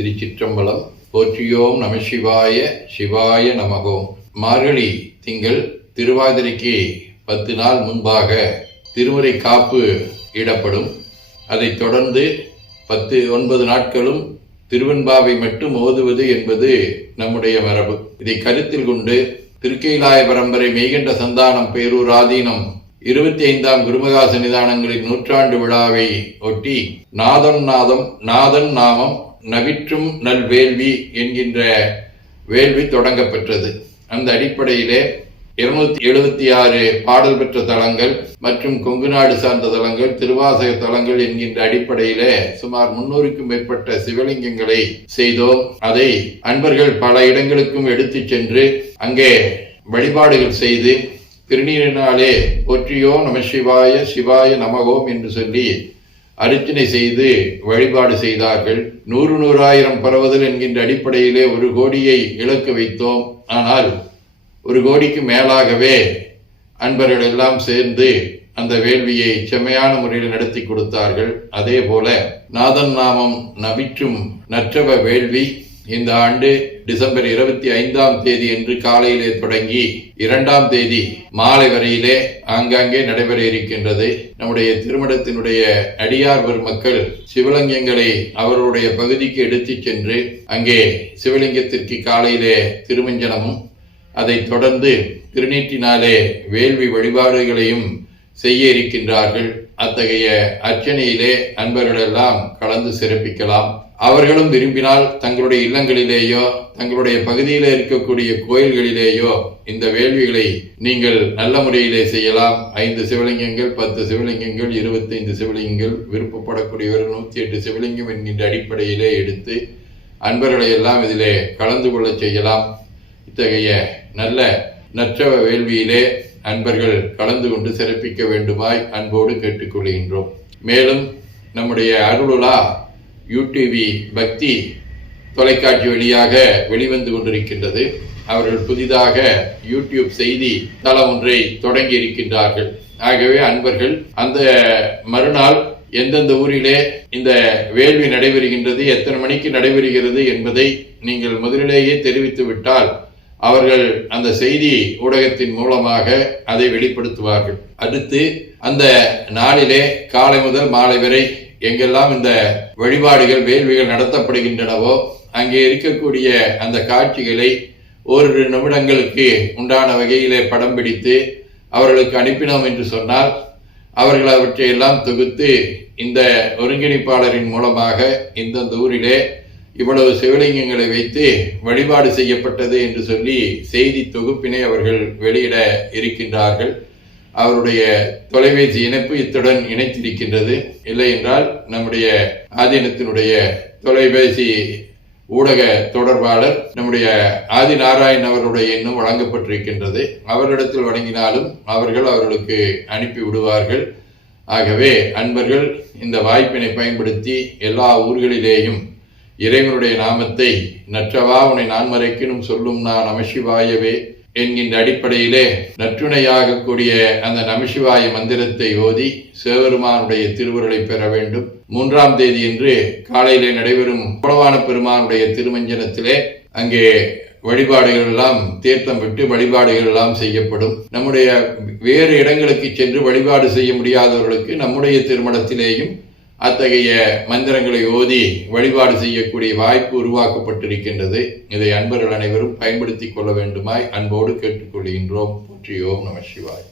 திருச்சிற்றம்பலம். போற்றியோம் நம சிவாய. சிவாய நமகோம். மார்கழி திங்கள் திருவாதிரைக்கு 10 நாள் முன்பாக திருமுறை காப்பு இடப்படும். அதைத் தொடர்ந்து 9 நாட்களும் திருவெண்பாவை மட்டும் ஓதுவது என்பது நம்முடைய மரபு. இதை கருத்தில் கொண்டு திருக்கைலாய பரம்பரை மெய்கண்ட சந்தானம் பேரூர் ஆதீனம் 25ஆம் குருமகா சன்னிதானங்களின் 100ஆண்டு விழாவை ஒட்டி நாதன் நாமம் நவிற்றும் நல்வேள்வி என்கின்ற வேள்வி தொடங்கப்பெற்றது. அந்த அடிப்படையிலே 276 பாடல் பெற்ற தலங்கள் மற்றும் கொங்கு நாடு சார்ந்த தலங்கள், திருவாசக தலங்கள் என்கின்ற அடிப்படையிலே சுமார் 300க்கும் மேற்பட்ட சிவலிங்கங்களை செய்தோம். அதை அன்பர்கள் பல இடங்களுக்கும் எடுத்துச் சென்று அங்கே வழிபாடுகள் செய்து திருநீரினாலே போற்றியோ நம சிவாய. சிவாய நமகோம் என்று சொல்லி அர்ச்சனை செய்து வழிபாடு செய்தார்கள். 100,000 பரவுதல் என்கின்ற அடிப்படையிலே 1 கோடியை இலக்க வைத்தோம். ஆனால் 1 கோடிக்கு மேலாகவே அன்பர்கள் எல்லாம் சேர்ந்து அந்த வேள்வியை செம்மையான முறையில் நடத்தி கொடுத்தார்கள். அதே போல நாதன் நாமம் நவிற்றும் நற்றவ வேள்வி இந்த ஆண்டு டிசம்பர் 25ஆம் தேதி என்று காலையிலே தொடங்கி 2ஆம் தேதி மாலை வரையிலே ஆங்காங்கே நடைபெற இருக்கின்றது. நம்முடைய திருமணத்தினுடைய அடியார் பெருமக்கள் சிவலிங்கங்களை அவர்களுடைய பகுதிக்கு எடுத்துச் சென்று அங்கே சிவலிங்கத்திற்கு காலையிலே திருமஞ்சனமும் அதைத் தொடர்ந்து திருநீற்றினாலே வேள்வி வழிபாடுகளையும் செய்ய இருக்கின்றார்கள். அத்தகைய அர்ச்சனையிலே அன்பர்களெல்லாம் கலந்து சிறப்பிக்கலாம். அவர்களும் விரும்பினால் தங்களுடைய இல்லங்களிலேயோ தங்களுடைய பகுதியில் இருக்கக்கூடிய கோயில்களிலேயோ இந்த வேள்விகளை நீங்கள் நல்ல முறையிலே செய்யலாம். 5 சிவலிங்கங்கள், 10 சிவலிங்கங்கள், 25 சிவலிங்கங்கள், விருப்பப்படக்கூடியவர் 108 சிவலிங்கம் என்கின்ற அடிப்படையிலே எடுத்து அன்பர்களை எல்லாம் இதிலே கலந்து கொள்ள செய்யலாம். இத்தகைய நல்ல நற்றவ வேள்வியிலே அன்பர்கள் கலந்து கொண்டு சிறப்பிக்க வேண்டுமாய் அன்போடு கேட்டுக்கொள்கின்றோம். மேலும் நம்முடைய அருளுலா யூடிவி பக்தி தொலைக்காட்சி வழியாக வெளிவந்து கொண்டிருக்கின்றது. அவர்கள் புதிதாக யூடியூப் செய்தி தளம் ஒன்றை தொடங்கி இருக்கின்றார்கள். ஆகவே அன்பர்கள் அந்த மறுநாள் எந்தெந்த ஊரிலே இந்த வேள்வி நடைபெறுகின்றது, எத்தனை மணிக்கு நடைபெறுகிறது என்பதை நீங்கள் முதலிலேயே தெரிவித்து விட்டால் அவர்கள் அந்த செய்தி ஊடகத்தின் மூலமாக அதை வெளிப்படுத்துவார்கள். அடுத்து அந்த நாளிலே காலை முதல் மாலை வரை எங்கெல்லாம் இந்த வழிபாடுகள் வேள்விகள் நடத்தப்படுகின்றனவோ அங்கே இருக்கக்கூடிய அந்த காட்சிகளை 1 நிமிடங்களுக்கு உண்டான வகையிலே படம் பிடித்து அவர்களுக்கு அனுப்பினோம் என்று சொன்னால் அவர்கள் அவற்றை எல்லாம் தொகுத்து இந்த ஒருங்கிணைப்பாளரின் மூலமாக இந்தந்த ஊரிலே இவ்வளவு சிவலிங்கங்களை வைத்து வழிபாடு செய்யப்பட்டது என்று சொல்லி செய்தி தொகுப்பினை அவர்கள் வெளியிட இருக்கின்றார்கள். அவருடைய தொலைபேசி இணைப்பு இத்துடன் இணைத்திருக்கின்றது. இல்லை என்றால் நம்முடைய ஆதீனத்தினுடைய தொலைபேசி ஊடக தொடர்பாளர் நம்முடைய ஆதி நாராயண் அவருடைய எண்ணும் வழங்கப்பட்டிருக்கின்றது. அவரிடத்தில் வழங்கினாலும் அவர்களுக்கு அனுப்பி விடுவார்கள். ஆகவே அன்பர்கள் இந்த வாய்ப்பினை பயன்படுத்தி எல்லா ஊர்களிலேயும் இறைவனுடைய நாமத்தை நற்றவா உன்னை நான் மறைக்கணும் சொல்லும் நான் நமசிவாயவே என்கின்ற அடிப்படையிலே நற்றுணையாகக்கூடிய அந்த நமசிவாய மந்திரத்தை ஓதி சிவபெருமானுடைய திருவருளை பெற வேண்டும். 3ஆம் தேதி என்று காலையிலே நடைபெறும் புலவான பெருமானுடைய திருமஞ்சனத்திலே அங்கே வழிபாடுகள் எல்லாம் தீர்த்தம் விட்டு வழிபாடுகள் எல்லாம் செய்யப்படும். நம்முடைய வேறு இடங்களுக்கு சென்று வழிபாடு செய்ய முடியாதவர்களுக்கு நம்முடைய திருமணத்திலேயும் அத்தகைய மந்திரங்களை ஓதி வழிபாடு செய்யக்கூடிய வாய்ப்பு உருவாக்கப்பட்டிருக்கின்றது. இதை அன்பர்கள் அனைவரும் பயன்படுத்திக் கொள்ள வேண்டுமாய் அன்போடு கேட்டுக்கொள்கின்றோம். போற்றியோம் நம சிவாய்.